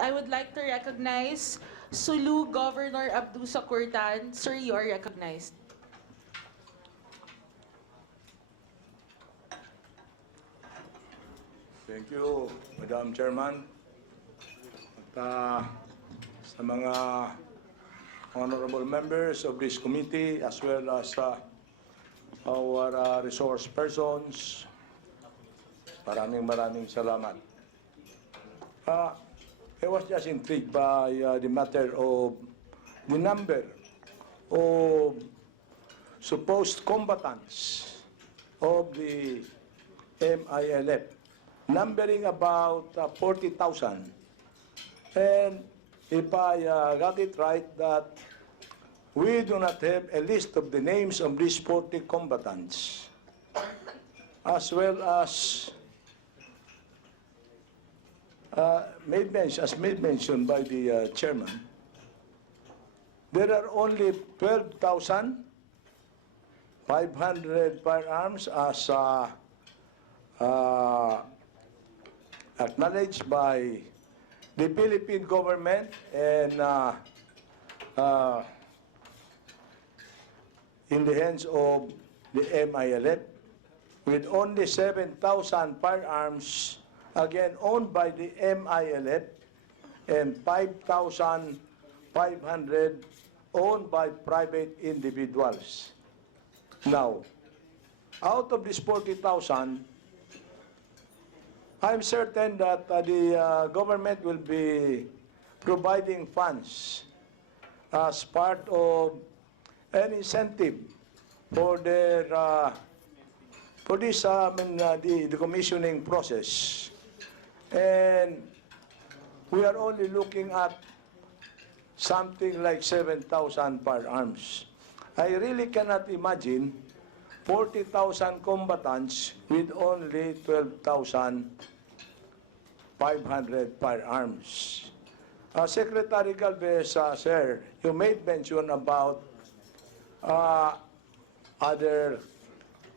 I would like to recognize Sulu Governor Abdusakur M. Sir, you are recognized. Thank you, Madam Chairman. At sa mga honorable members of this committee as well as our resource persons, maraming salamat. I was just intrigued by the matter of the number of supposed combatants of the MILF, numbering about 40,000. And if I got it right, that we do not have a list of the names of these 40 combatants, as well as made mention by the chairman, there are only 12,500 firearms as acknowledged by the Philippine government and in the hands of the MILF, with only 7,000 firearms again owned by the MILF and 5,500 owned by private individuals. Now, out of this 40,000, I'm certain that the government will be providing funds as part of an incentive for their for this the commissioning process. And we are only looking at something like 7,000 firearms. I really cannot imagine 40,000 combatants with only 12,500 firearms. Secretary Galvez, sir, you made mention about other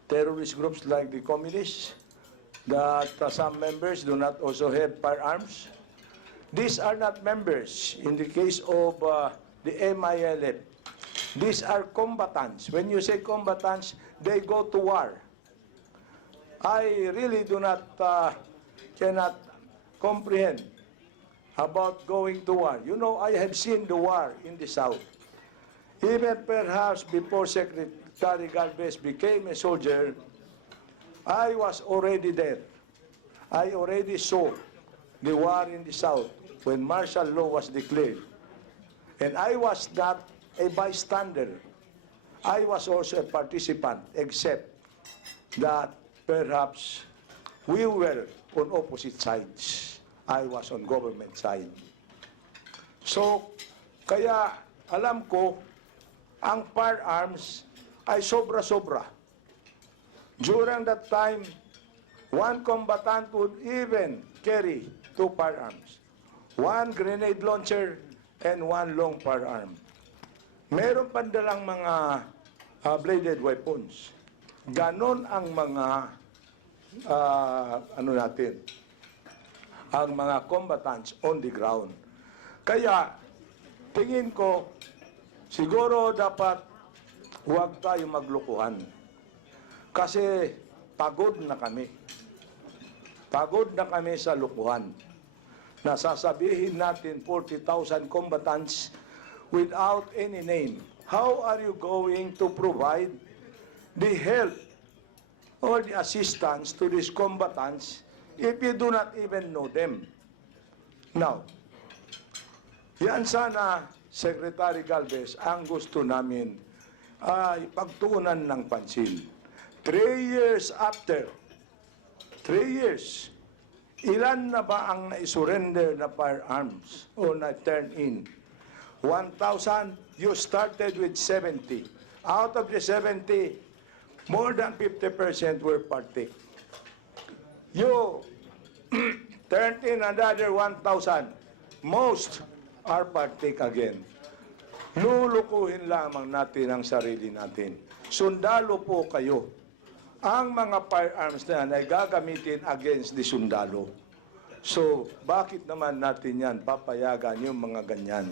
terrorist groups like the communists, that some members do not also have firearms. These are not members in the case of the MILF. These are combatants. When you say combatants, they go to war. I really do not, cannot comprehend about going to war. You know, I have seen the war in the South. Even perhaps before Secretary Galvez became a soldier, I was already there. I already saw the war in the South when martial law was declared. And I was not a bystander. I was also a participant, except that perhaps we were on opposite sides. I was on government side. So, kaya alam ko, ang firearms ay sobra-sobra. During that time, one combatant would even carry 2 firearms. 1 grenade launcher and 1 long firearm. Meron pa dalang mga bladed weapons. Ganon ang mga ang mga combatants on the ground. Kaya tingin ko siguro dapat huwag tayo maglukuhan. Kasi pagod na kami. Pagod na kami sa lukuhan. Nasasabihin natin 40,000 combatants without any name. How are you going to provide the help or the assistance to these combatants if you do not even know them? Now, yan sana, Secretary Galvez, ang gusto namin ay pagtuunan ng pansin. 3 years after, 3 years, ilan na ba ang na-surrender na firearms o na-turn in? 1,000, you started with 70. Out of the 70, more than 50% were partik. You turned in another 1,000. Most are partik again. Lulukuhin lamang natin ang sarili natin. Sundalo po kayo. Ang mga firearms na yan ay gagamitin against the sundalo. So, bakit naman natin yan papayagan yung mga ganyan?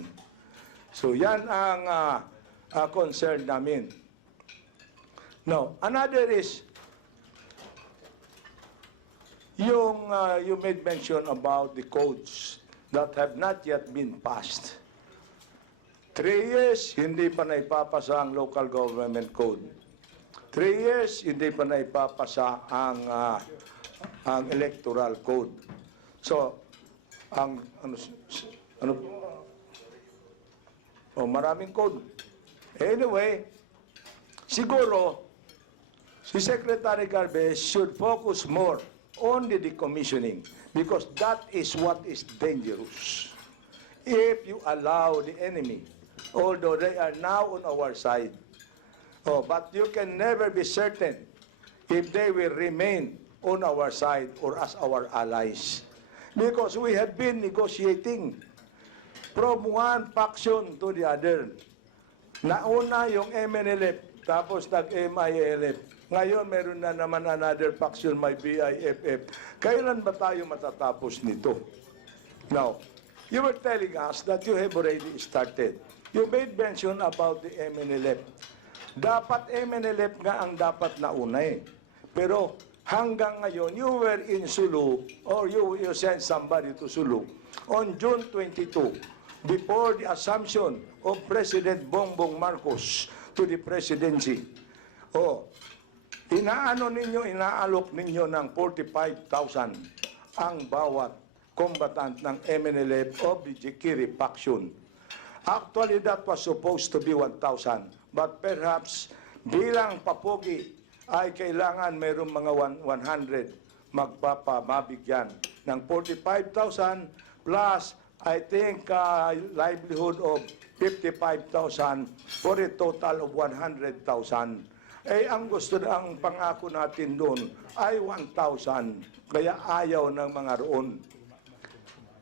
So, yan ang concern namin. Now, another is, you made mention about the codes that have not yet been passed. 3 years, hindi pa naipapasa ang local government code. 3 years, hindi pa naipapasa ang electoral code. So, maraming code. Anyway, siguro, si Secretary Garbes should focus more on the decommissioning because that is what is dangerous. If you allow the enemy, although they are now on our side, but you can never be certain if they will remain on our side or as our allies. Because we have been negotiating from one faction to the other. Nauna yung MNLF, tapos nag-MILF. Ngayon, meron na naman another faction, may BIFF. Kailan ba tayo matatapos nito? Now, you were telling us that you have already started. You made mention about the MNLF. Dapat MNLF nga ang dapat nauna eh. Pero hanggang ngayon, you were in Sulu, or you sent somebody to Sulu, on June 22, before the assumption of President Bongbong Marcos to the presidency. Inaalok ninyo ng 45,000 ang bawat combatant ng MNLF of the Jikiri faction. Actually, that was supposed to be 1,000, but perhaps bilang papogi ay kailangan mayroong mga 100 magpapamabigyan ng 45,000 plus I think livelihood of 55,000 for a total of 100,000. Eh, ang pangako natin doon ay 1,000. Kaya ayaw ng mga roon.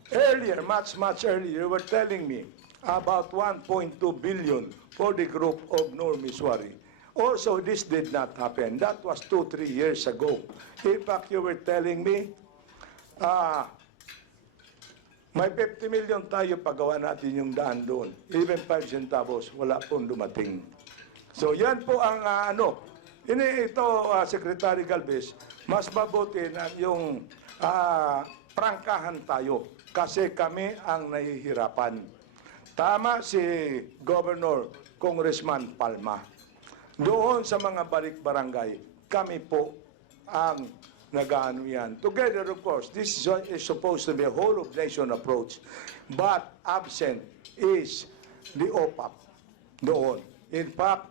Earlier, much earlier, you were telling me about 1.2 billion for the group of Normiswari. Also, this did not happen. That was 2-3 years ago. In fact, you were telling me, may 50 million tayo pagawa natin yung daan doon. Even 5 centavos, wala pong dumating. So yan po ang Secretary Galvez, mas mabuti na yung prangkahan tayo kasi kami ang nahihirapan. Tama si Governor Congressman Palma. Doon sa mga balik-barangay, kami po ang nag-ano yan. Together, of course, this is supposed to be a whole-of-nation approach. But absent is the OPAPP doon. In fact,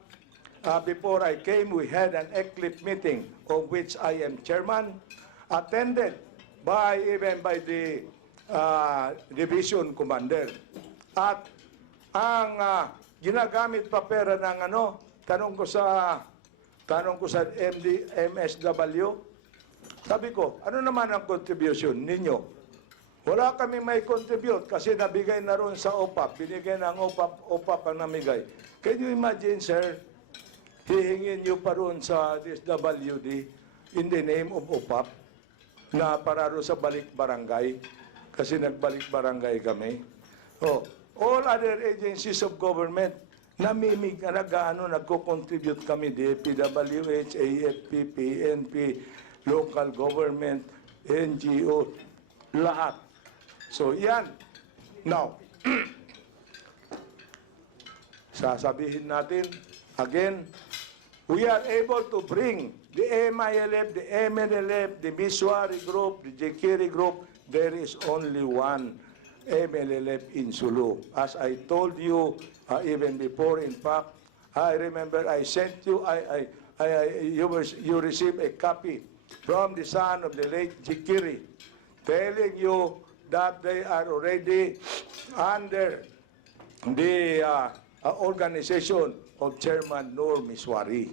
before I came, we had an ECLIP meeting of which I am chairman, attended even by the division commander. At ang ginagamit pa pera ng tanong ko sa MSW, sabi ko, ano naman ang contribution ninyo? Wala kami may contribute kasi nabigay na ron sa OPAPP. Binigay ng OPAPP ang namigay. Can you imagine, sir, hihingin nyo pa ron sa DSWD in the name of OPAPP na para ron sa balik-barangay kasi nagbalik-barangay kami. All other agencies of government nagko-contribute kami, DPWH, AFP, PNP, local government, NGO, lahat. So, yan. Now, sasabihin natin, again, we are able to bring the MILF, the MNLF, the Miswari group, the Jekiri group. There is only one MNLF in Sulu. As I told you, even before, in fact, I remember I sent you, you received a copy from the son of the late Jikiri, telling you that they are already under the organization of Chairman Nur Miswari.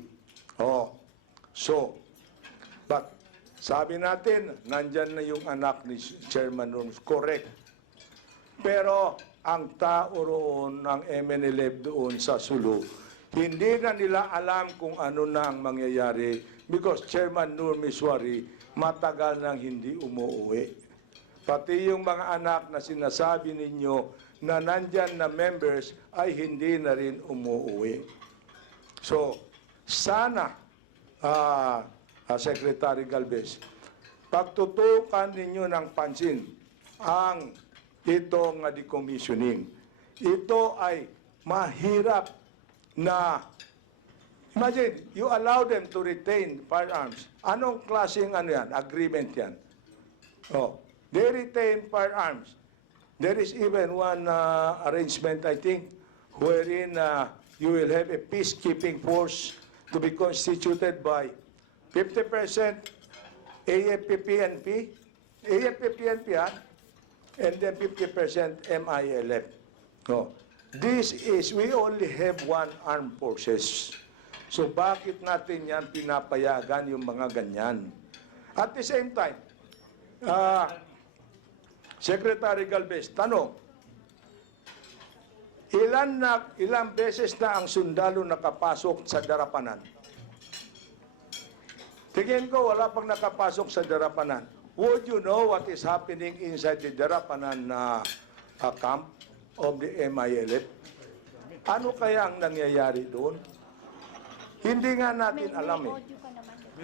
But sabi natin, nandyan na yung anak ni Chairman Nur, correct. Pero ang tao roon ng MNLF doon sa Sulu, hindi na nila alam kung ano na ang mangyayari because Chairman Nur Miswari matagal nang hindi umuwi. pati yung mga anak na sinasabi ninyo na nandyan na members ay hindi na rin umuuwi. So, sana, Secretary Galvez, pagtutukan ninyo ng pansin ang itong decommissioning. Ito ay mahirap na, imagine, you allow them to retain firearms. Anong klaseng agreement yan? Oh, they retain firearms. There is even one arrangement, I think, wherein you will have a peacekeeping force to be constituted by 50% AFP-PNP, and then 50% MILF. No. This is, we only have one armed forces. So bakit natin yan pinapayagan yung mga ganyan? At the same time, Secretary Galvez, tanong, ilang beses na ang sundalo nakapasok sa darapanan? Tingin ko, wala pang nakapasok sa darapanan. Would you know what is happening inside the darapanan camp of the MILF? Ano kaya ang nangyayari doon? Hindi nga natin alam eh.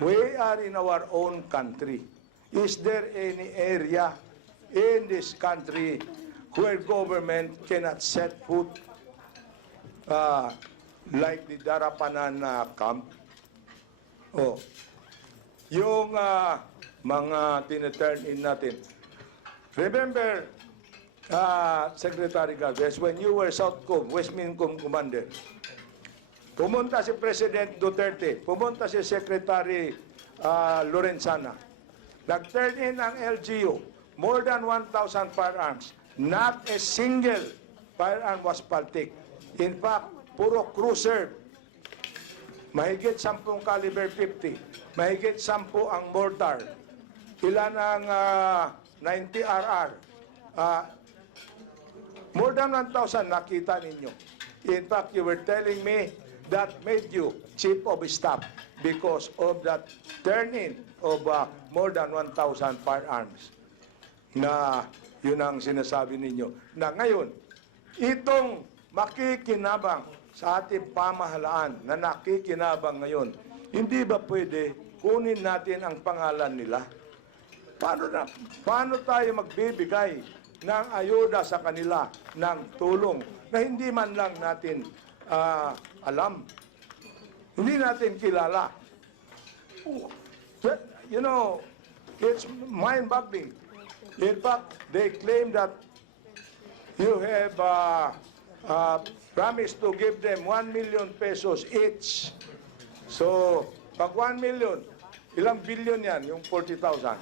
We are in our own country. Is there any area in this country where government cannot set foot like the Darapanan camp? Oh, yung mga tineturn in natin. Remember, Secretary Galvez, when you were Southcom, West Mincom Commander, pumunta si President Duterte, pumunta si Secretary Lorenzana, nag-turn in ang LGU, more than 1,000 firearms. Not a single firearm was paltic. In fact, puro cruiser. Mahigit 10 caliber 50. Mahigit 10 ang mortar. Ilan ang 90 RR. More than 1,000 nakita ninyo. In fact, you were telling me that made you chief of staff because of that turn-in of more than 1,000 firearms. Na yun ang sinasabi ninyo. Na ngayon, itong makikinabang sa ating pamahalaan na nakikinabang ngayon, hindi ba pwede kunin natin ang pangalan nila? Paano tayo magbibigay ng ayuda sa kanila, ng tulong, na hindi man lang natin alam? Hindi natin kilala. You know, it's mind-boggling. In fact, they claim that you have promised to give them 1 million pesos each. So, pag 1 million, ilang billion yan, yung 40,000.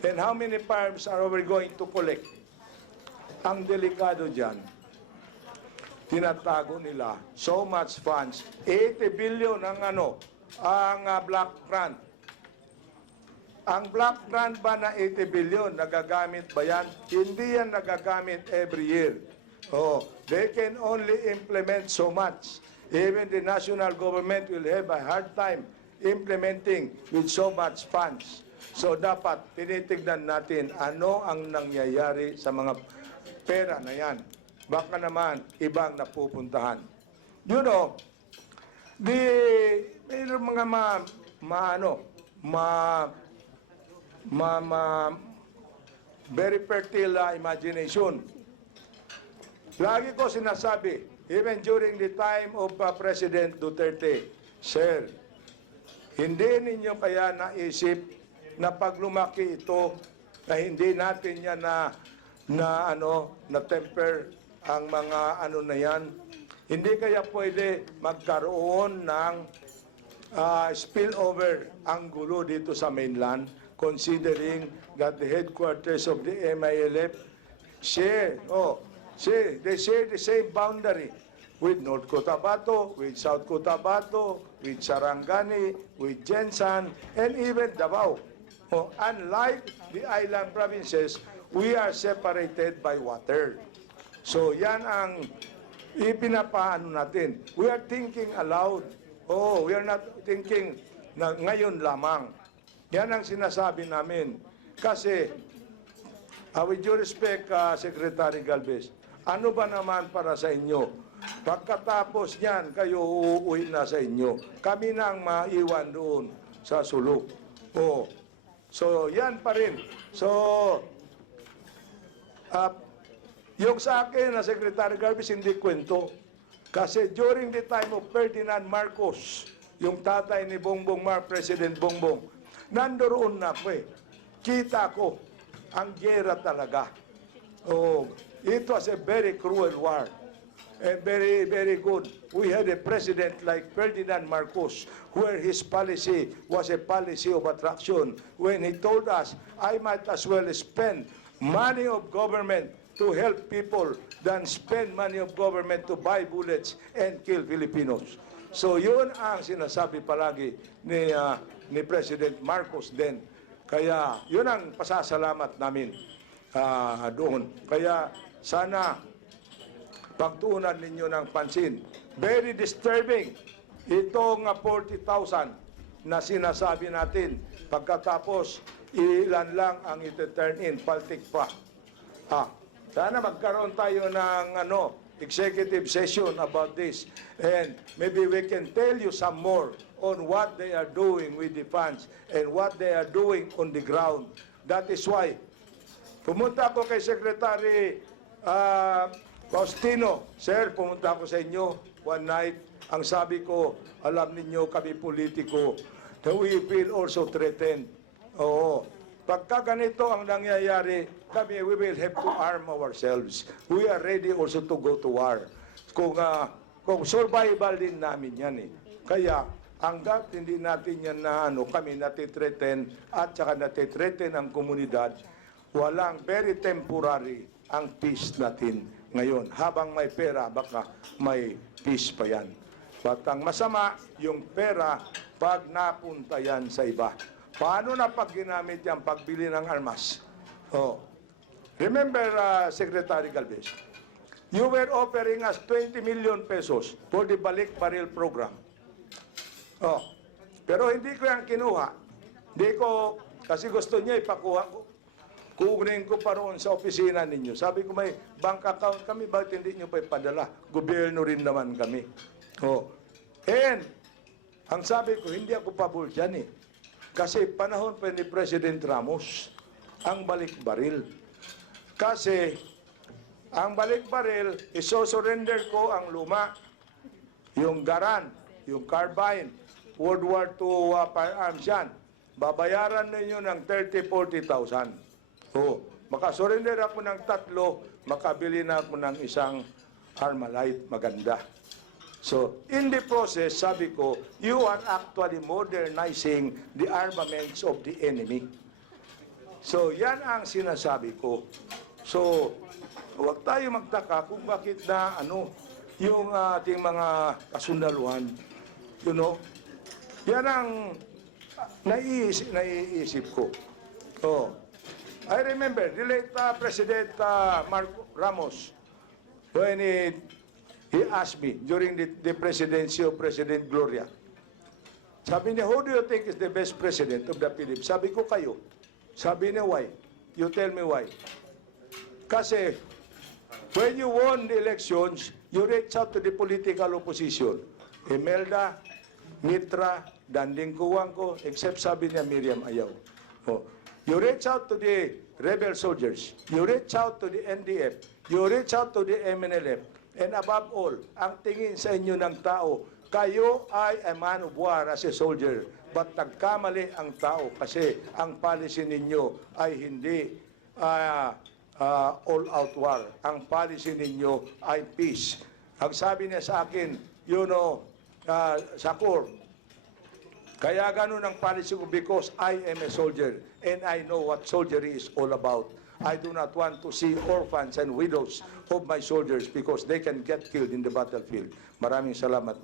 Then how many firearms are we going to collect? Ang delikado dyan, tinatago nila so much funds, 80 billion ang black grant. Ang black grant ba na 80 billion, nagagamit ba yan? Hindi yan nagagamit every year. Oh, they can only implement so much. Even the national government will have a hard time implementing with so much funds. So dapat tinitignan natin ano ang nangyayari sa mga pera na yan. Baka naman ibang napupuntahan. You know, mayroong mga very fertile imagination. Lagi ko sinasabi, even during the time of President Duterte, Sir, hindi ninyo kaya naisip na pag lumaki ito, na hindi natin yan na temper ang mga na yan, hindi kaya pwede magkaroon ng spillover ang gulo dito sa mainland, considering that the headquarters of the MILF they share the same boundary with North Cotabato, with South Cotabato, with Sarangani, with Jensan, and even Davao. Unlike the island provinces, we are separated by water. So yan ang ipinapaano natin. We are thinking aloud. We are not thinking na ngayon lamang. Yan ang sinasabi namin. Kasi With due respect, Secretary Galvez, ano ba naman para sa inyo? Pagkatapos niyan, kayo uuwi na sa inyo. Kami na ang maiwan doon sa sulok. Oh. So, yan pa rin. So, yung sa akin na Secretary Galvez, hindi kwento. Kasi during the time of Ferdinand Marcos, yung tatay ni Bongbong President Bongbong, nandoon na po eh. Kita ko, ang gera talaga. Oh, it was a very cruel war. And very, very good. We had a president like Ferdinand Marcos, where his policy was a policy of attraction. When he told us, I might as well spend money of government to help people than spend money of government to buy bullets and kill Filipinos. So yun ang sinasabi palagi ni President Marcos din. Kaya yun ang pasasalamat namin doon. Kaya sana pagtuunan ninyo ng pansin. Very disturbing itong 40,000 na sinasabi natin. Pagkatapos, ilan lang ang iti-turn in, paltik pa. Sana magkaroon tayo ng executive session about this. And maybe we can tell you some more on what they are doing with the funds and what they are doing on the ground. That is why, pumunta ako kay Secretary Faustino, Sir, pumunta ako sa inyo one night. Ang sabi ko, alam ninyo kami politiko, that we feel also threatened. Oo. Pagka ganito ang nangyayari, kami, we will have to arm ourselves. We are ready also to go to war. Kung survival din namin yan eh. Kaya, hanggat hindi natin yan na kami natitreaten at saka natitreaten ang komunidad, walang very temporary ang peace natin ngayon. Habang may pera, baka may peace pa yan. But ang masama, yung pera, pag napunta yan sa iba. Paano na pag ginamit yan, pagbili ng armas? Oh. Remember, Secretary Galvez, you were offering us 20 million pesos for the Balik Baril program. Oh. Pero hindi ko yan kinuha. Hindi ko, kasi gusto niya ipakuha ko. Kukunin ko pa roon sa opisina ninyo. Sabi ko, may bank account kami, bakit hindi nyo pa ipadala? Gobyerno rin naman kami. Oh. And, ang sabi ko, hindi ako pabul dyan eh. Kasi panahon pa ni President Ramos, ang balik baril. Kasi, ang balik baril, iso-surrender ko ang luma, yung garan, yung carbine, World War II firearms yan. Babayaran ninyo ng 30,000-40,000. Oh, makasurrender ako ng 3, makabili na ako ng isang Armalite maganda. So, in the process, sabi ko, you are actually modernizing the armaments of the enemy. So, yan ang sinasabi ko. So, huwag tayo magtaka kung bakit na yung ating mga kasundaluhan, yan ang naiisip ko. Oh. I remember the late President Marcos Ramos, when he asked me during the presidency of President Gloria, sabi niya, who do you think is the best president of the Philippines? Sabi ko, kayo. Sabi niya, why? You tell me why. Kasi, when you won the elections, you reach out to the political opposition. Imelda, Mitra, Danding Kuwangko, except sabi niya, Miriam Ayaw. Oh. You reach out to the rebel soldiers. You reach out to the NDF. You reach out to the MNLF. And above all, ang tingin sa inyo ng tao, kayo ay a man of war as a soldier. But nagkamali ang tao kasi ang policy ninyo ay hindi all-out war. Ang policy ninyo ay peace. Ang sabi niya sa akin, sa court, kaya ganun ang policy ko because I am a soldier and I know what soldiery is all about. I do not want to see orphans and widows of my soldiers because they can get killed in the battlefield. Maraming salamat,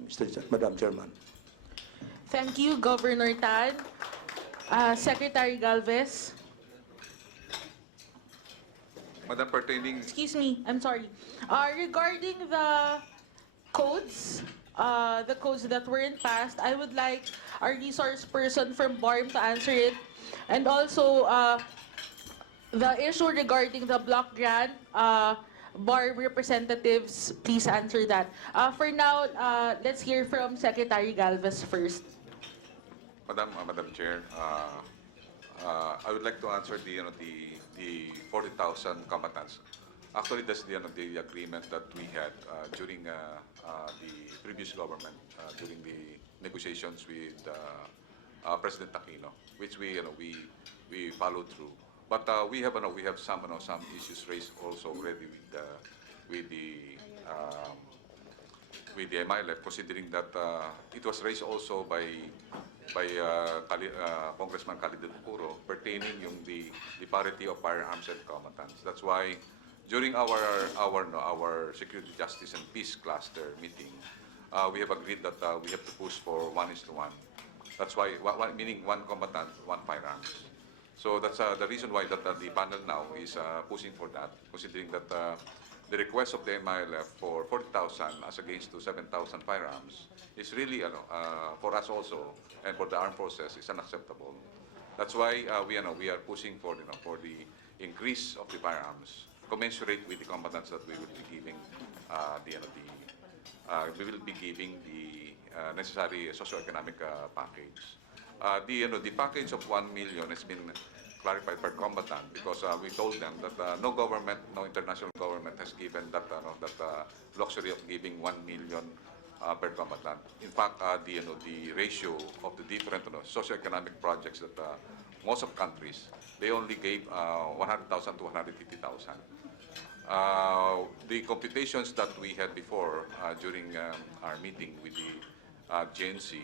Madam Chairman. Thank you, Governor Tan. Secretary Galvez. Madam pertaining. Excuse me, I'm sorry. Regarding the codes that weren't passed, I would like our resource person from BARM to answer it. And also, the issue regarding the block grant, bar representatives, please answer that. For now, let's hear from Secretary Galvez first. Madam Chair, I would like to answer the 40,000 combatants. Actually, that's the agreement that we had during the previous government during the negotiations with President Aquino, which we followed through. But we have some issues raised also already with the MILF, considering that it was raised also by Congressman Khalid Puro pertaining the parity of firearms and combatants. That's why during our Security, Justice, and Peace cluster meeting, we have agreed that we have to push for 1:1. That's why meaning one combatant, one firearms. So that's the reason why that the panel now is pushing for that, considering that the request of the MILF for 40,000 as against to 7,000 firearms is really, for us also and for the armed forces, is unacceptable. That's why we are pushing for the increase of the firearms, commensurate with the combatants that we will be giving the necessary socio-economic package. The package of 1 million has been clarified per combatant because we told them that no international government has given that luxury of giving 1 million per combatant. In fact, the ratio of the different socio-economic projects that most of countries, they only gave 100,000 to 150,000. The computations that we had before during our meeting with the GNC,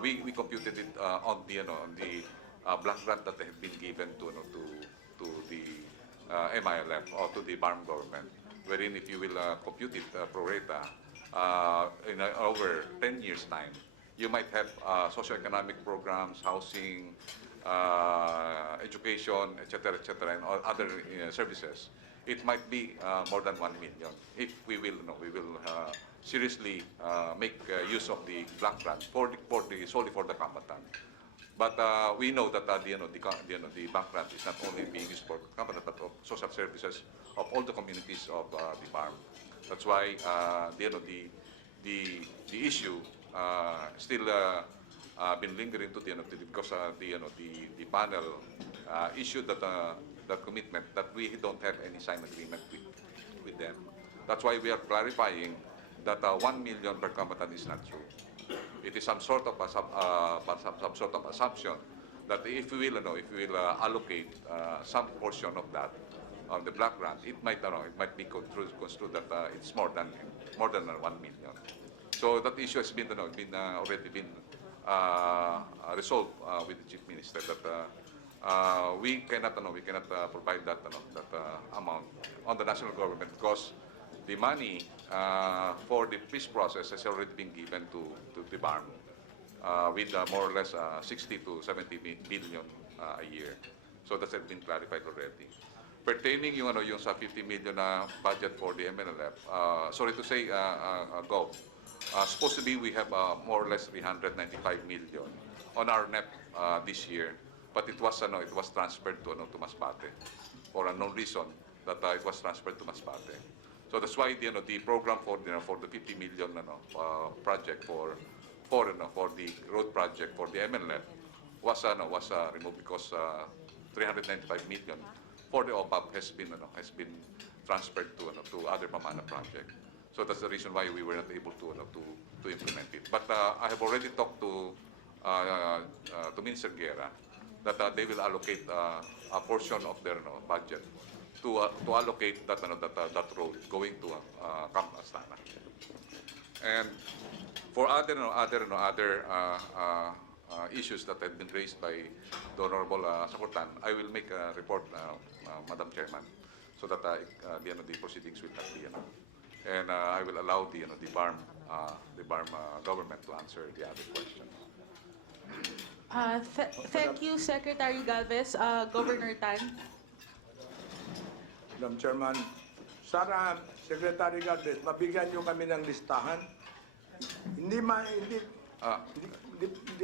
we computed it on the black grant that have been given to the MILF or to the BARM government, wherein if you will compute it pro rata in over 10 years' time, you might have socio-economic programs, housing, education, etc., and other services. It might be more than 1 million if we will seriously make use of the black grant solely for the combatant. But we know that the black grant is not only being used for combatant but of social services of all the communities of the farm. That's why the issue still been lingering to because the panel issued that commitment that we don't have any signed agreement with them. That's why we are clarifying that 1 million per combatant is not true. It is some sort of assumption that if we will allocate some portion of that of the black grant, it might be construed that it's more than 1 million. So that issue has been already been resolved with the Chief Minister that we cannot provide that amount on the national government because the money for the peace process has already been given to the BARM with more or less 60 to 70 billion a year. So that has been clarified already. Pertaining yung sa 50 million na budget for the MNLF, sorry to say, supposedly we have more or less 395 million on our NEP this year, but it was transferred to Masbate for unknown reason that it was transferred to Masbate. So that's why the program for the 50 million project for the road project for the MNLF was removed because 395 million for the OPAPP has been transferred to other Pamana project. So that's the reason why we were not able to implement it. But I have already talked to Minister Guerra that they will allocate a portion of their budget to allocate that road going to Camp Astana. And for other issues that have been raised by the Honorable Sakurtan, I will make a report, Madam Chairman, so that the proceedings will not be and I will allow the BARM government to answer the other questions. Thank you, Secretary Galvez. Governor Tan. Madam Chairman, sana Secretary Galvez, mabigyan niyo kami ng listahan. Hindi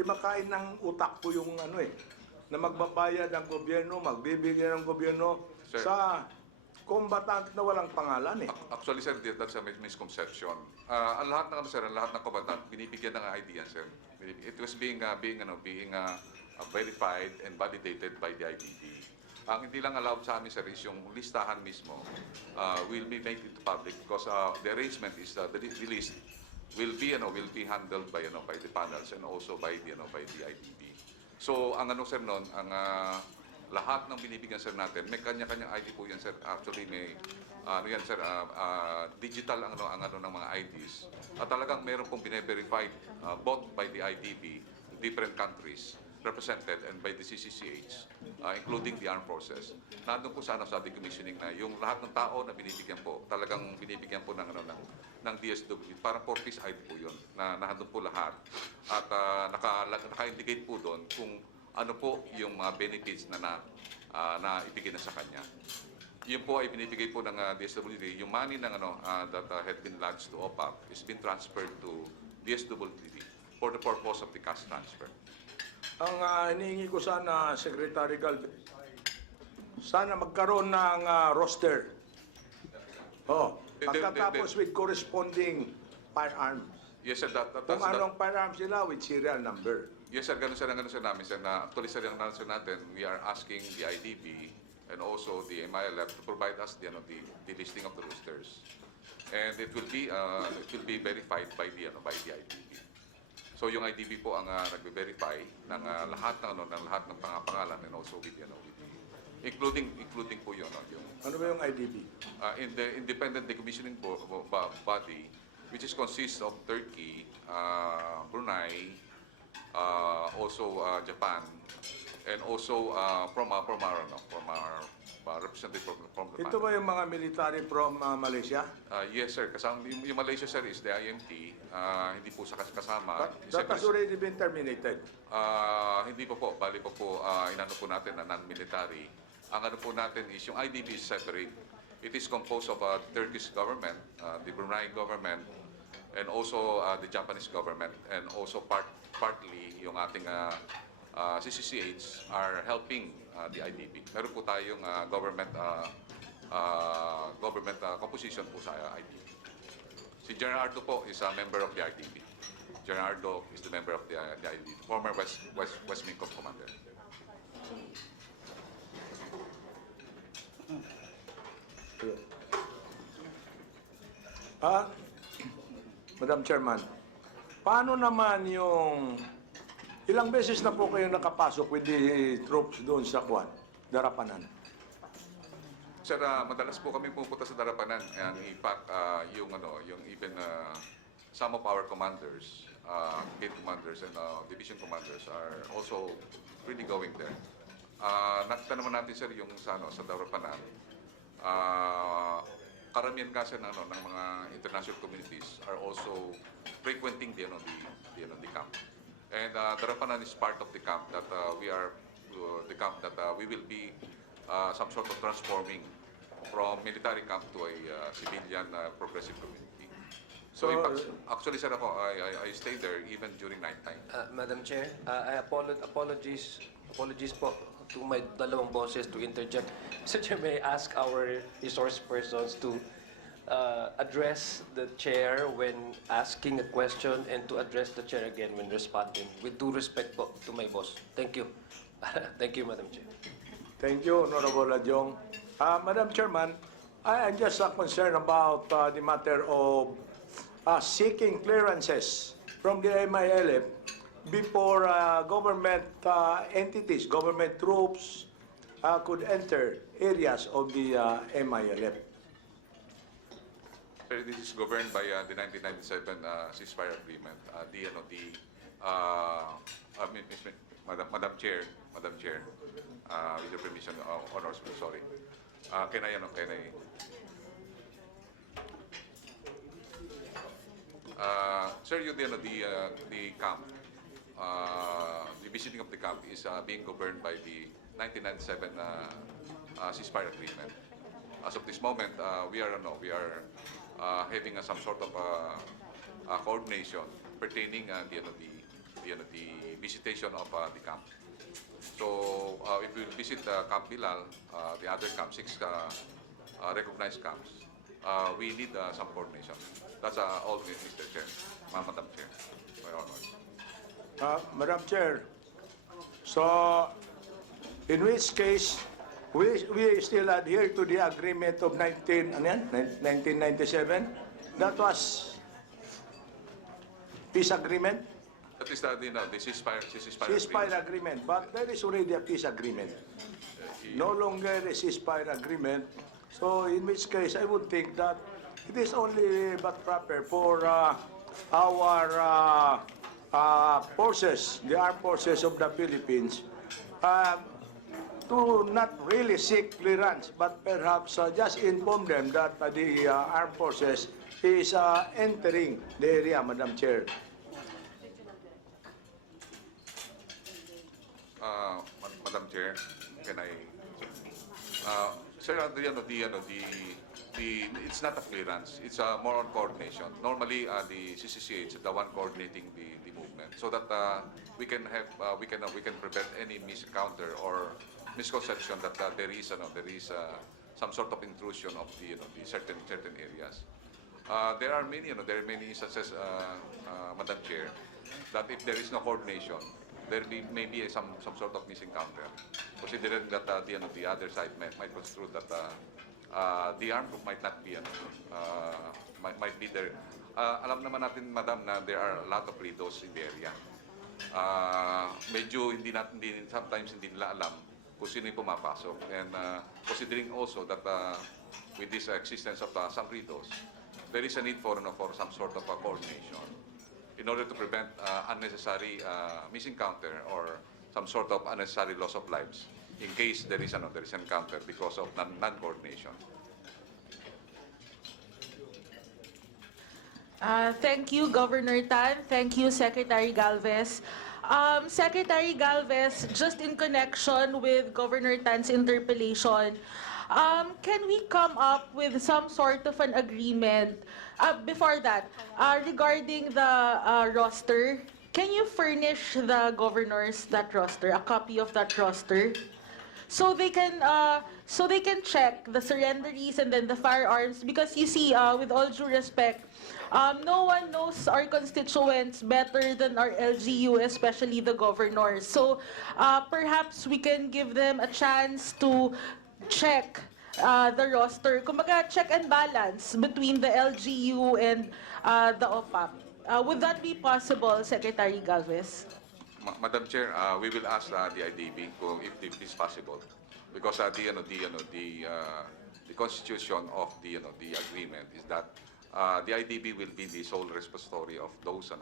makain ng utak ko yung na magbabayad ang gobyerno, magbibigyan ng gobyerno Sir. sa combatant na walang pangalan eh. Actually, sir, that's a misconception. Ang lahat ng sir, ang lahat ng combatant binibigyan ng ID yan, sir. It was being verified and validated by the IDB. Ang hindi lang allowed sa amin, sir, is yung listahan mismo will be made into public because the arrangement is the list will be handled by the panels and also by the IDB. So ang sir noon, ang lahat ng binibigyan sir natin, may kanya-kanyang ID po yan sir. Actually may sir, digital ang ng mga IDs. At talagang meron pong bine-verified both by the IDB, different countries represented, and by the CCCH, including the armed forces. Nandun po sa decommissioning na yung lahat ng tao na binibigyan po, talagang binibigyan po ng DSW. Parang 4-piece ID po yun, na nandun po lahat. At naka-indicate po doon kung ano po yung mga benefits na ibigay na sa kanya. Yun po ay binibigay po ng DSWD. Yung money ng that had been lodged to OPAPP is been transferred to DSWD for the purpose of the cash transfer. Ang hinihingi ko sana, Secretary Galvez, sana magkaroon ng roster. Pagkatapos with corresponding firearms. Yes, sir. Kung anong firearms sila with serial number. Yes, sir. Ganun sir namin, sir. Na actually, sir, ang sir natin, we are asking the IDB and also the MILF to provide us the listing of the roosters. And it will be verified by the IDB. So yung IDB po ang nagbe-verify ng lahat ng pangalan and also with including po yung Ano ba yung IDB? in the independent decommissioning body, which consists of Turkey, Brunei, also Japan, and also from our representative from the Ito ba yung mga military from Malaysia? Yes, sir. Kasama yung Malaysia, sir, is the IMT. Hindi po sa kasama. That has already been terminated. Hindi po. Bali po inano po natin na non-military. Ang ano po natin is yung IDB is separate. It is composed of Turkish government, the Brunei government, and also the Japanese government, and also partly yung ating CCCH are helping the IDB. Meron po tayong government composition po sa IDB. Si General Ardo po is a member of the IDB. General Ardo is the member of the IDB, former West Wing Commander. Madam Chairman, paano naman yung ilang beses na po kayo nakapasok with the troops doon sa Darapanan? Sir, madalas po kami pupunta sa Darapanan. And in fact, yung even some of our commanders, brigade commanders and division commanders are also really going there. Nakita naman natin, sir, yung sa Darapanan. Karamihan kasi ng mga international communities are also frequenting the camp. And Darapanan is part of the camp that we will be some sort of transforming from military camp to a civilian progressive community. So in fact, actually, sir, I stayed there even during night time. Madam Chair, I apologies po to my dalawang bosses to interject. Mr. Chair, may I ask our resource persons to address the chair when asking a question and to address the chair again when responding. With due respect po to my boss. Thank you. Thank you, Madam Chair. Thank you, Honorable Adjong. Madam Chairman, I'm just concerned about the matter of seeking clearances from the MILF before government entities, government troops could enter areas of the MILF. This is governed by the 1997 ceasefire agreement. Madam Chair, with your permission, honors, sorry. Can I? Sir, the camp, the visiting of the camp is being governed by the 1997 ceasefire agreement. As of this moment, we are having some sort of coordination pertaining the visitation of the camp. So if we visit Camp Bilal, the other camps, 6 recognized camps, we need some coordination. That's all, Mr. Chair, Madam Chair. By all means. Madam Chair, so in which case, we still adhere to the agreement of 1997. That was peace agreement, That is the ceasefire ceasefire agreement, but there is already a peace agreement. No longer a ceasefire agreement. So in which case, I would think that it is only but proper for our forces, the armed forces of the Philippines, to not really seek clearance, but perhaps just inform them that the armed forces is entering the area, Madam Chair. Madam Chair, can I? Sir, it's not a clearance. It's more on coordination. Normally, the CCCH is the one coordinating the movement, so that we can prevent any misencounter or misconception that there is some sort of intrusion of the certain areas. There are many instances, Madam Chair, that if there is no coordination, there may be some sort of misencounter, considering that the other side might construe that the armed group might not be might be there. Alam naman natin, Madam, na there are a lot of ridos in the area. Medyo sometimes hindi nila alam kung sino yung pumapasok, and considering also that with this existence of some ridos, there is a need for some sort of coordination in order to prevent unnecessary misencounter or some sort of unnecessary loss of lives in case there is encounter because of non-coordination. Thank you, Governor Tan. Thank you, Secretary Galvez. Secretary Galvez, just in connection with Governor Tan's interpellation, can we come up with some sort of an agreement before that regarding the roster? Can you furnish the governors that roster, a copy of that roster, so they can check the surrenderies and then the firearms? Because you see, with all due respect, no one knows our constituents better than our LGU, especially the governors. So perhaps we can give them a chance to check the roster, kumbaga check and balance between the LGU and the OPAPP. Would that be possible, Secretary Galvez? Madam Chair, we will ask the IDB if it is possible, because the constitution of the agreement is that the IDB will be the sole repository of those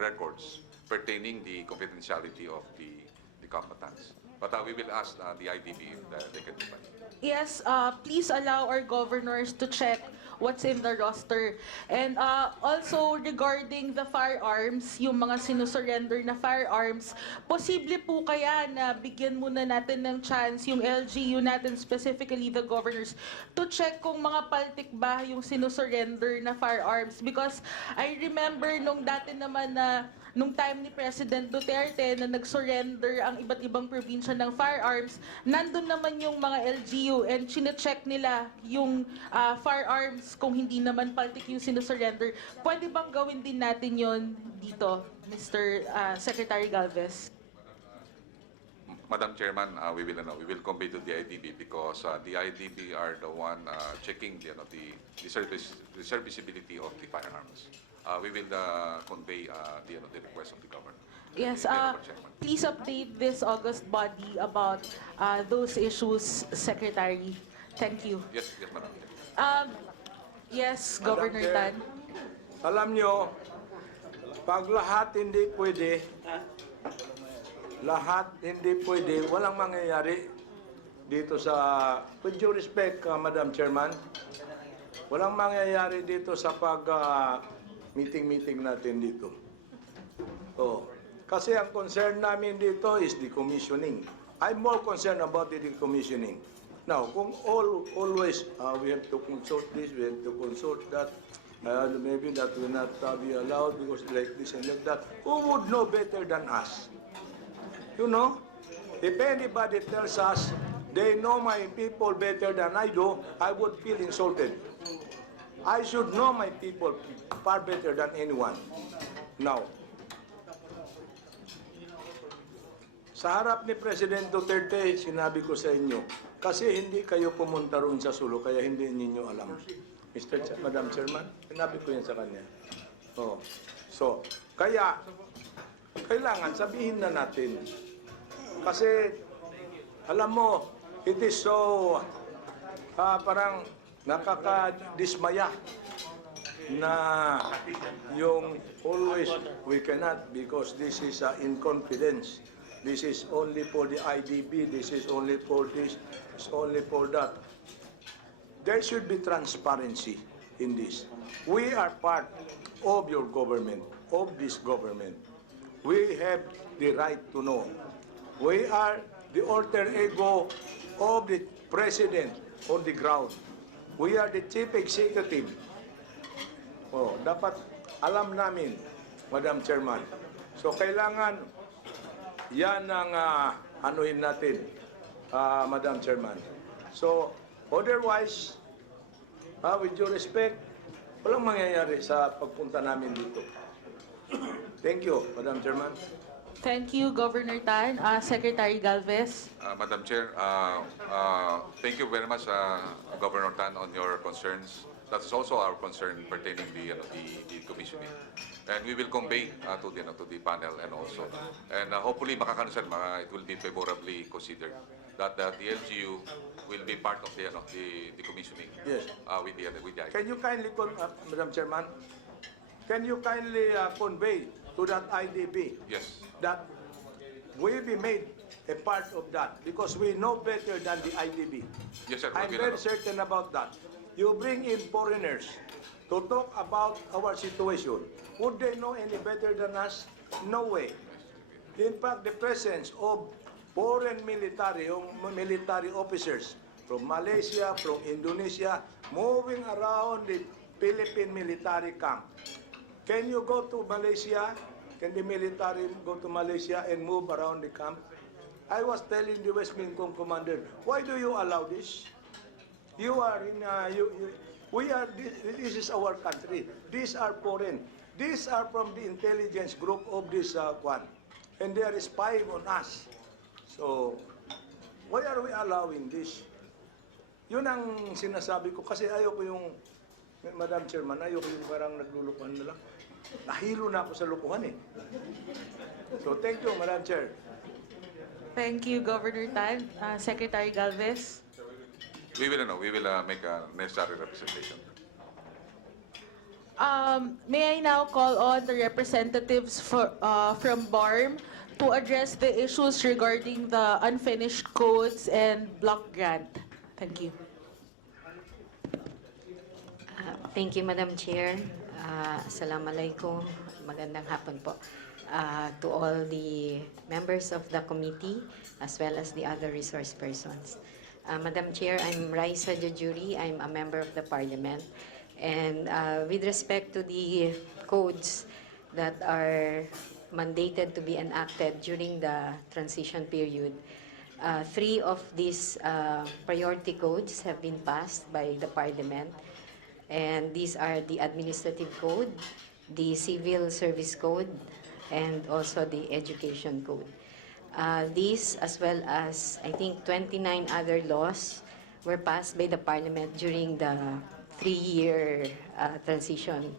records pertaining the confidentiality of the combatants. But we will ask the IDB if they can do that. Yes, please allow our governors to check what's in the roster. And also regarding the firearms, yung mga sinusurrender na firearms, posible po kaya na bigyan muna natin ng chance yung LGU natin, specifically the governors, to check kung mga paltik ba yung sinusurrender na firearms? Because I remember nung dati naman na nung time ni President Duterte na nag-surrender ang iba't ibang probinsya ng firearms, nandun naman yung mga LGU and chine-check nila yung firearms kung hindi naman paltik yung sinusurrender. Pwede bang gawin din natin yon dito, Mr. Secretary Galvez? Madam Chairman, we will convey to the IDB because the IDB are the one checking the serviceability of the firearms. We will convey the request of the governor. Yes, please update this August body about those issues, Secretary. Thank you. Yes, Madam. Yes, Madam Governor Chair, Tan. Alam nyo, pag lahat hindi pwede, walang mangyayari dito sa, with due respect, Madam Chairman, walang mangyayari dito sa meeting natin dito. Oh, kasi ang concern namin dito is decommissioning. I'm more concerned about the decommissioning. Now, kung always we have to consult this, we have to consult that, maybe that will not be allowed because like this and like that, who would know better than us? You know, if anybody tells us they know my people better than I do, I would feel insulted. I should know my people far better than anyone. Now, sa harap ni President Duterte, sinabi ko sa inyo, kasi hindi kayo pumunta roon sa Sulu, kaya hindi ninyo alam. Madam Chairman, sinabi ko yan sa kanya. Oh. So, kaya, kailangan sabihin na natin. Kasi, alam mo, it is so, parang nakakadismaya na yung always, we cannot because this is in confidence. This is only for the IDB, this is only for this, it's only for that. There should be transparency in this. We are part of your government, of this government. We have the right to know. We are the alter ego of the president on the ground. We are the chief executive. Oh, dapat alam namin, Madam Chairman. So kailangan yan ang anuhin natin, Madam Chairman. So otherwise, with due respect, walang mangyayari sa pagpunta namin dito. Thank you, Madam Chairman. Thank you, Governor Tan. Secretary Galvez. Madam Chair, thank you very much, Governor Tan, on your concerns. That's also our concern pertaining the commissioning. And we will convey to the panel and also. And hopefully, it will be favorably considered that the LGU will be part of the commissioning. Yes. With the Can you kindly, Madam Chairman, can you kindly convey to that IDB Yes. that we be made a part of that because we know better than the IDB. Yes, sir. I'm very certain about that. You bring in foreigners to talk about our situation. Would they know any better than us? No way. In fact, the presence of foreign military officers from Malaysia, from Indonesia, moving around the Philippine military camp. Can you go to Malaysia? Can the military go to Malaysia and move around the camp? I was telling the West Vietnam commander, why do you allow this? You are in, we are, this is our country. These are foreign. These are from the intelligence group of this one. And they are spying on us. So, why are we allowing this? Yun ang sinasabi ko kasi ayoko yung, Madam Chairman, ayoko yung parang naglulukuhan na lang. Nahilo na ako sa lukuhan eh. So, thank you, Madam Chair. Thank you, Governor Tan. Secretary Galvez. We will make a necessary representation. May I now call on the representatives from BARM to address the issues regarding the unfinished codes and block grant. Thank you. Thank you, Madam Chair. Assalamualaikum. Magandang hapon po to all the members of the committee as well as the other resource persons. Madam Chair, I'm Raisa Jujuri. I'm a member of the Parliament. And with respect to the codes that are mandated to be enacted during the transition period, 3 of these priority codes have been passed by the Parliament. And these are the Administrative Code, the Civil Service Code, and also the Education Code. These, as well as, I think, 29 other laws were passed by the Parliament during the 3-year transition.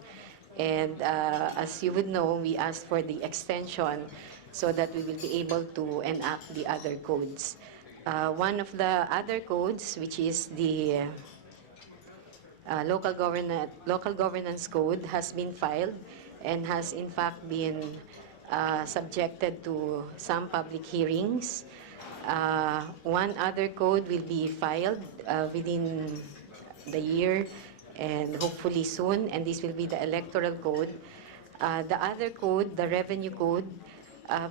And as you would know, we asked for the extension so that we will be able to enact the other codes. One of the other codes, which is the Local Governance Code, has been filed and has in fact been subjected to some public hearings. One other code will be filed within the year and hopefully soon, and this will be the Electoral Code. The other code, the Revenue Code,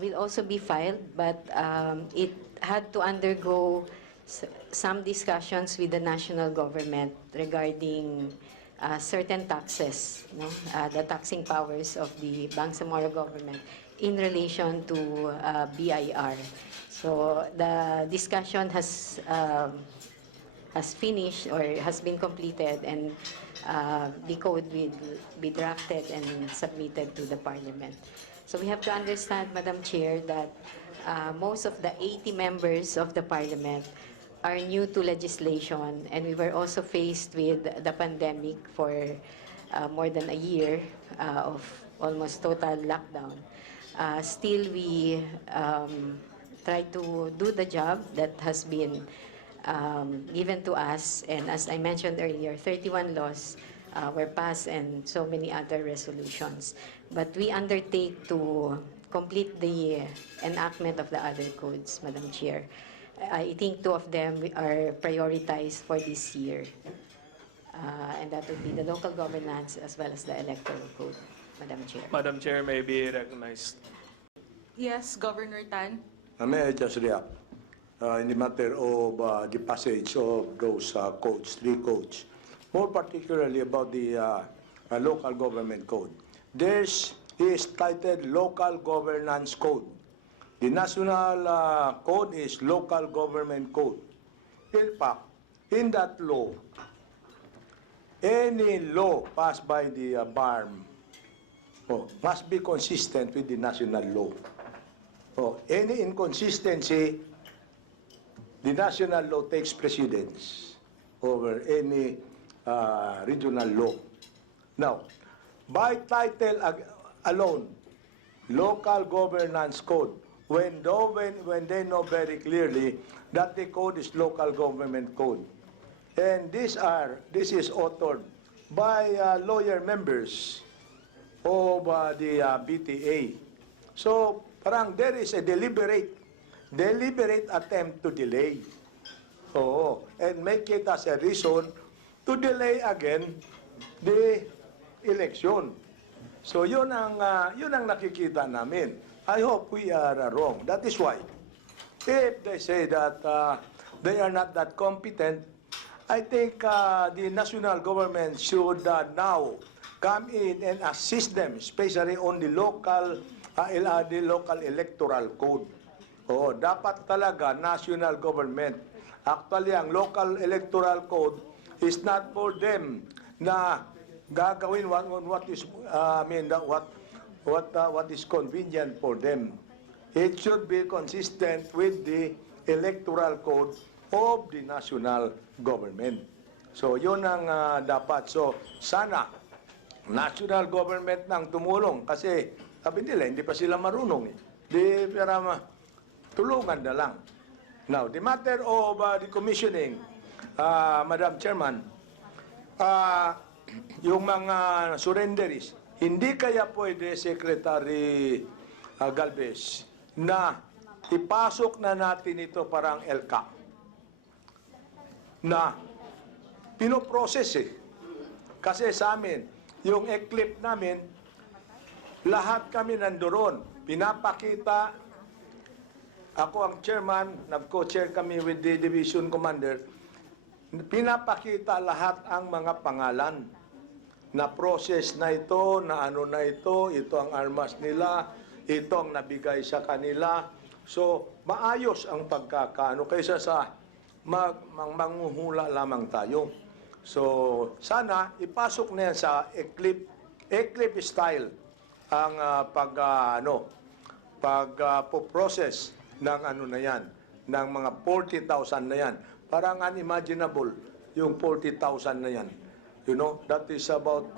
will also be filed, but it had to undergo some discussions with the national government regarding certain taxes, the taxing powers of the Bangsamoro government in relation to BIR. So the discussion has finished or has been completed, and the code will be drafted and submitted to the Parliament. So we have to understand, Madam Chair, that most of the 80 members of the Parliament are new to legislation, and we were also faced with the pandemic for more than a year of almost total lockdown. Still, we try to do the job that has been given to us, and as I mentioned earlier, 31 laws were passed and so many other resolutions. But we undertake to complete the enactment of the other codes, Madam Chair. I think 2 of them are prioritized for this year, and that would be the local governance as well as the electoral code, Madam Chair. Madam Chair may be recognized. Yes, Governor Tan. May I just react in the matter of the passage of those codes, 3 codes, more particularly about the local government code. There's is titled Local Governance Code. The national code is Local Government Code. In fact, in that law, any law passed by the BARM must be consistent with the national law. Any inconsistency, the national law takes precedence over any regional law. Now, by title alone, Local Governance Code, when they know very clearly that the code is Local Government Code. And this is authored by lawyer members of the BTA. So, parang there is a deliberate attempt to delay. And make it as a reason to delay again the election. So yun ang nakikita namin. I hope we are wrong. That is why, if they say that they are not that competent, I think the national government should now come in and assist them, especially on the local electoral code. Dapat talaga national government. Actually, ang local electoral code is not for them na gagawin what is convenient for them. It should be consistent with the electoral code of the national government. So yun ang dapat. So sana national government nang tumulong kasi sabi nila hindi pa sila marunong. Tulungan na lang. Now, the matter of the commissioning, Madam Chairman, yung mga surrenderies, hindi kaya pwede, Secretary Galvez, na ipasok na natin ito parang LCA na pinoprocess Kasi sa amin, yung eclipse namin, lahat kami nandoon. Pinapakita, ako ang chairman, nag-co-chair kami with the division commander, pinapakita lahat ang mga pangalan na process na ito, na ano na ito ang armas nila, ito ang nabigay sa kanila. So, maayos ang pagkakaano kaysa sa manghuhula lamang tayo. So, sana ipasok na yan sa eclipse style ang pag-process ng ano na yan, ng mga 40,000 na yan. Parang unimaginable yung 40,000 na yan. You know, that is about,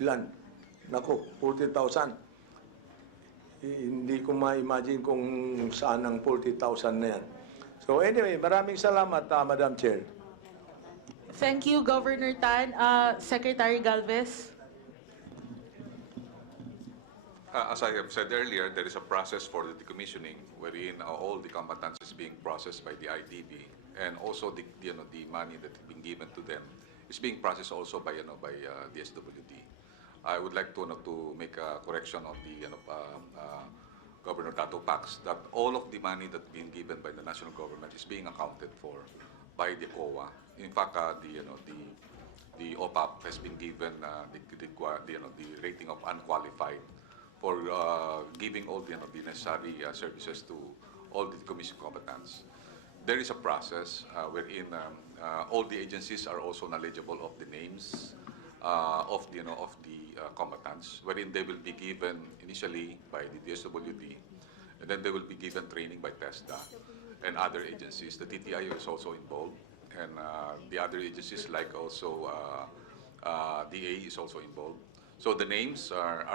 ilan? Naku, 40,000. Hindi ko ma-imagine kung saan ang 40,000 na yan. So anyway, maraming salamat, Madam Chair. Thank you, Governor Tan. Secretary Galvez. As I have said earlier, there is a process for the decommissioning wherein all the combatants is being processed by the IDB, and also the money that is being given to them is being processed also by the SWD. I would like to make a correction on the Governor Dato Pax that all of the money that being given by the national government is being accounted for by the COA. In fact, the OPAPP has been given the rating of unqualified for giving all the necessary services to all the commission combatants. There is a process wherein all the agencies are also knowledgeable of the names of the combatants, wherein they will be given initially by the DSWD, and then they will be given training by TESDA and other agencies. The TTI is also involved, and the other agencies like also DA is also involved. So the names are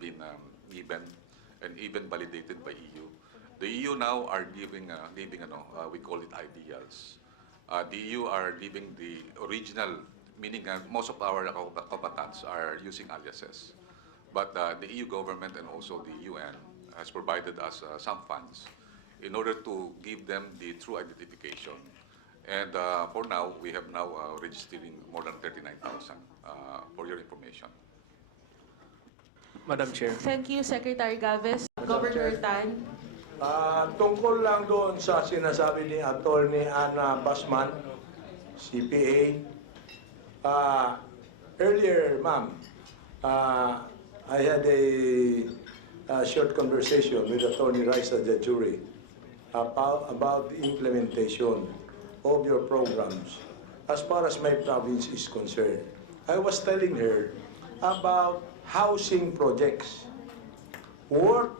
being given and even validated by EU. The EU now are giving we call it ideals. The EU are giving the original, meaning most of our combatants are using aliases. But the EU government and also the UN has provided us some funds in order to give them the true identification. And for now, we have now registering more than 39,000 for your information. Madam Chair. Thank you, Secretary Galvez. Governor Tan. Tungkol lang doon sa sinasabi ni Attorney Ana Basman, CPA. Earlier, ma'am, I had a short conversation with Attorney Rice at the jury about the implementation of your programs as far as my province is concerned. I was telling her about housing projects worth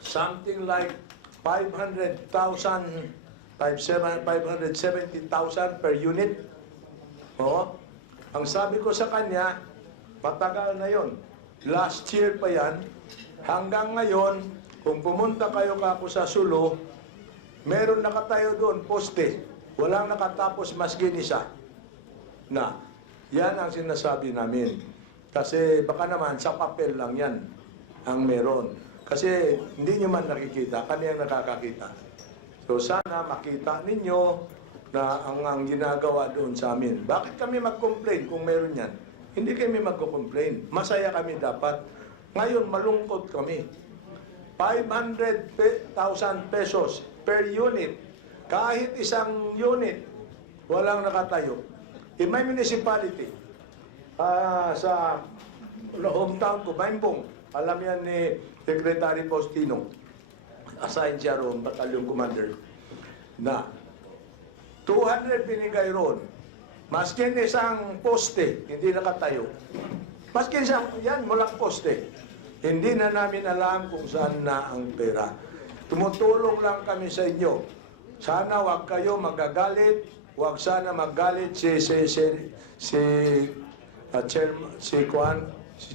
something like 570,000 per unit. Oh, ang sabi ko sa kanya, matagal na yon. Last year pa yan. Hanggang ngayon, kung pumunta kayo kako sa Sulu, meron nakatayo doon, poste. Walang nakatapos maskin isa. Na, yan ang sinasabi namin. Kasi baka naman sa papel lang yan ang meron. Kasi hindi nyo man nakikita, kami ang nakakakita. So sana makita ninyo na ang ginagawa doon sa amin. Bakit kami mag-complain kung meron yan? Hindi kami mag-complain. Masaya kami dapat. Ngayon malungkot kami. 500,000 pesos per unit. Kahit isang unit, walang nakatayo. In my municipality, sa hometown ko, Maimbong, alam yan ni Secretary Faustino, assigned siya roon, battalion commander, na 200 binigay roon. Maskin isang poste, hindi nakatayo. Maskin isang, yan, walang poste. Hindi na namin alam kung saan na ang pera. Tumutulong lang kami sa inyo. Sana wag kayo magagalit, wag sana magalit si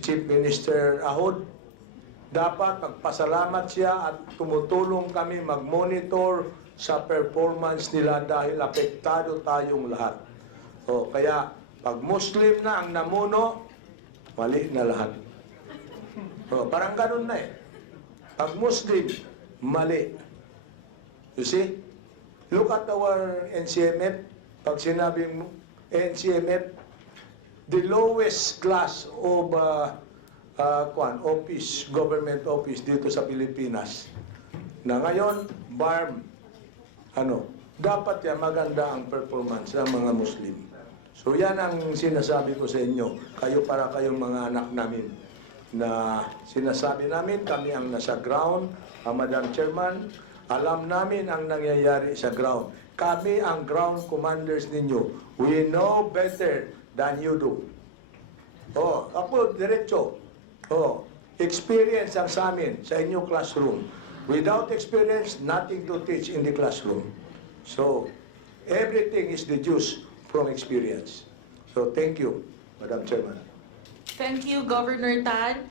Chief Minister Ahod. Dapat magpasalamat siya at tumutulong kami mag-monitor sa performance nila dahil apektado tayong lahat. O, kaya pag Muslim na ang namuno, mali na lahat. O, parang ganun na eh. Pag Muslim, mali. You see? Look at our NCMF. Pag sinabing NCMF, the lowest class of office, government office dito sa Pilipinas. Na ngayon, BARM, dapat yan maganda ang performance ng mga Muslim. So yan ang sinasabi ko sa inyo. Kayo para kayong mga anak namin. Na sinasabi namin, kami ang nasa ground, Madam Chairman, alam namin ang nangyayari sa ground. Kami ang ground commanders ninyo. We know better than you do. Oh, ako diretso. Oh, experience ang sa amin sa inyong classroom. Without experience, nothing to teach in the classroom. So, everything is deduced from experience. So, thank you, Madam Chairman. Thank you, Governor Tan.